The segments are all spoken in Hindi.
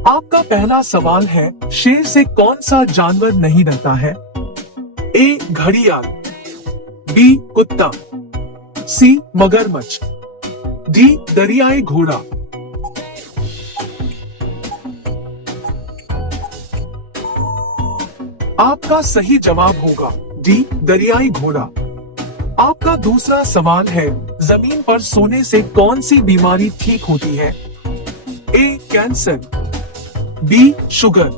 आपका पहला सवाल है, शेर से कौन सा जानवर नहीं डरता है? ए घड़ियाल, बी कुत्ता, सी मगरमच्छ, डी दरियाई घोड़ा। आपका सही जवाब होगा डी दरियाई घोड़ा। आपका दूसरा सवाल है, जमीन पर सोने से कौन सी बीमारी ठीक होती है? ए कैंसर, बी शुगर,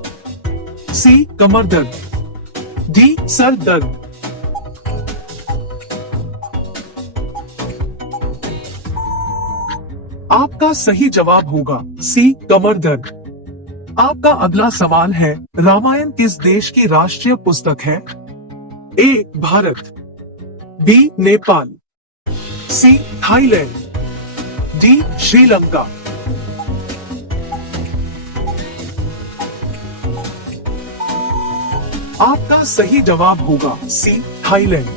सी कमर दर्द, डी सर दर्द। आपका सही जवाब होगा सी कमर दर्द। आपका अगला सवाल है, रामायण किस देश की राष्ट्रीय पुस्तक है? A Bharat, B Nepal, C Thailand, D Sri Lanka. आपका सही जवाब होगा सी थाईलैंड।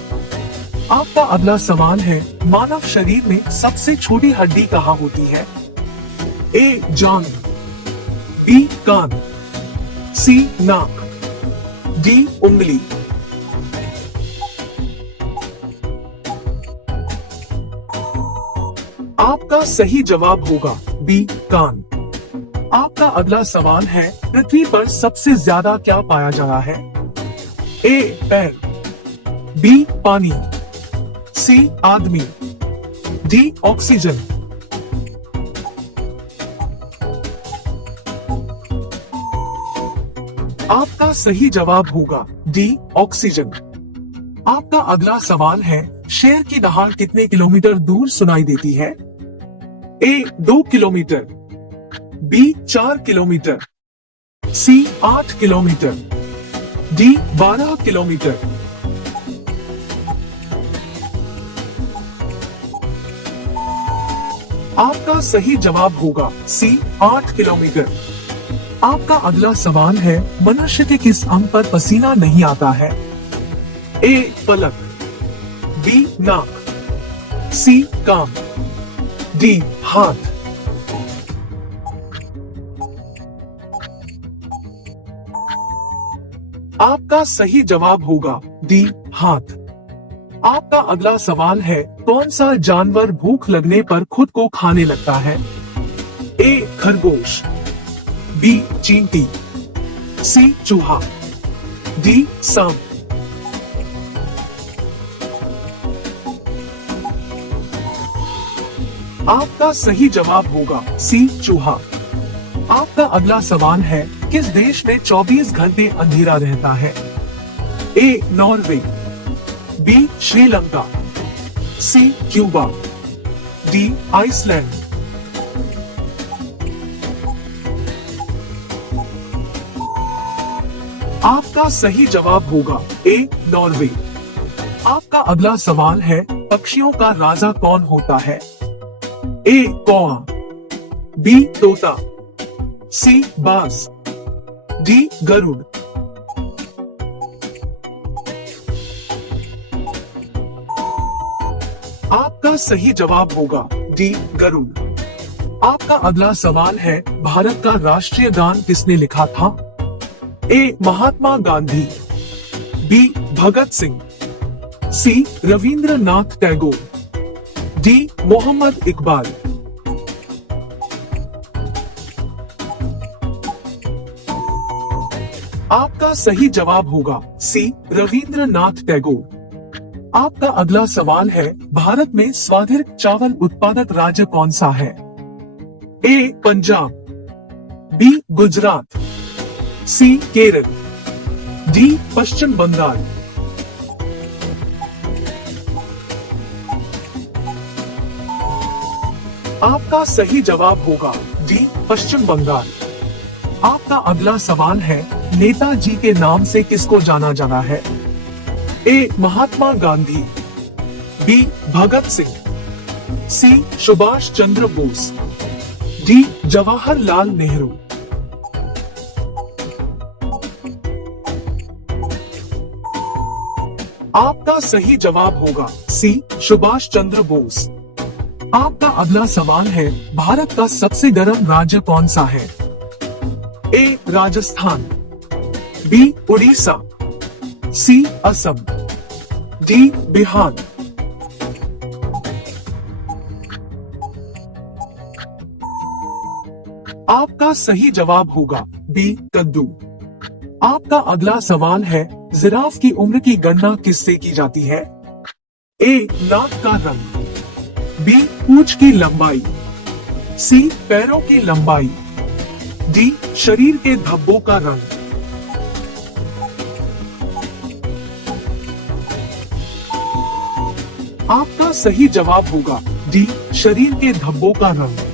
आपका अगला सवाल है, मानव शरीर में सबसे छोटी हड्डी कहाँ होती है? ए जांघ, बी कान, सी नाक, डी उंगली। आपका सही जवाब होगा बी कान। आपका अगला सवाल है, पृथ्वी पर सबसे ज्यादा क्या पाया जाता है? ए पैर, बी पानी, सी आदमी, डी ऑक्सीजन। आपका सही जवाब होगा डी ऑक्सीजन। आपका अगला सवाल है, शेर की दहाड़ कितने किलोमीटर दूर सुनाई देती है? ए 2 किलोमीटर, बी 4 किलोमीटर, सी 8 किलोमीटर, डी 12 किलोमीटर। आपका सही जवाब होगा सी 8 किलोमीटर। आपका अगला सवाल है, मनुष्य के किस अंग पर पसीना नहीं आता है? ए पलक, बी नाक, सी कान, डी हाथ। आपका सही जवाब होगा डी हाथ। आपका अगला सवाल है, कौन सा जानवर भूख लगने पर खुद को खाने लगता है? ए खरगोश, बी चींटी, सी चूहा, डी सांप। आपका सही जवाब होगा सी चूहा। आपका अगला सवाल है, किस देश में 24 घंटे अंधेरा रहता है? A Norway, B Sri Lanka, C Cuba, D Iceland. आपका सही जवाब होगा ए नॉर्वे। आपका अगला सवाल है, पक्षियों का राजा कौन होता है? ए कौआ, बी तोता, सी बाज, डी गरुड़। आपका सही जवाब होगा डी गरुड़। आपका अगला सवाल है, भारत का राष्ट्रीय गान किसने लिखा था? ए महात्मा गांधी, बी भगत सिंह, सी रविंद्रनाथ टैगोर, डी मोहम्मद इकबाल। आपका सही जवाब होगा सी रविंद्रनाथ टैगोर। आपका अगला सवाल है, भारत में सर्वाधिक चावल उत्पादक राज्य कौन सा है? ए पंजाब, बी गुजरात, सी केरल, डी पश्चिम बंगाल। आपका सही जवाब होगा डी पश्चिम बंगाल। आपका अगला सवाल है, नेताजी के नाम से किसको जाना जाता है? ए महात्मा गांधी, बी भगत सिंह, सी सुभाष चंद्र बोस, डी जवाहरलाल नेहरू। आपका सही जवाब होगा सी सुभाष चंद्र बोस। आपका अगला सवाल है, भारत का सबसे गर्म राज्य कौन सा है? ए राजस्थान, बी उड़ीसा, सी असम, डी बिहार। आपका सही जवाब होगा बी कद्दू। आपका अगला सवाल है, जिराफ की उम्र की गणना किससे की जाती है? ए नाक का रंग, बी पूंछ की लंबाई, सी पैरों की लंबाई, डी शरीर के धब्बों का रंग। आपका सही जवाब होगा डी शरीर के धब्बों का रंग।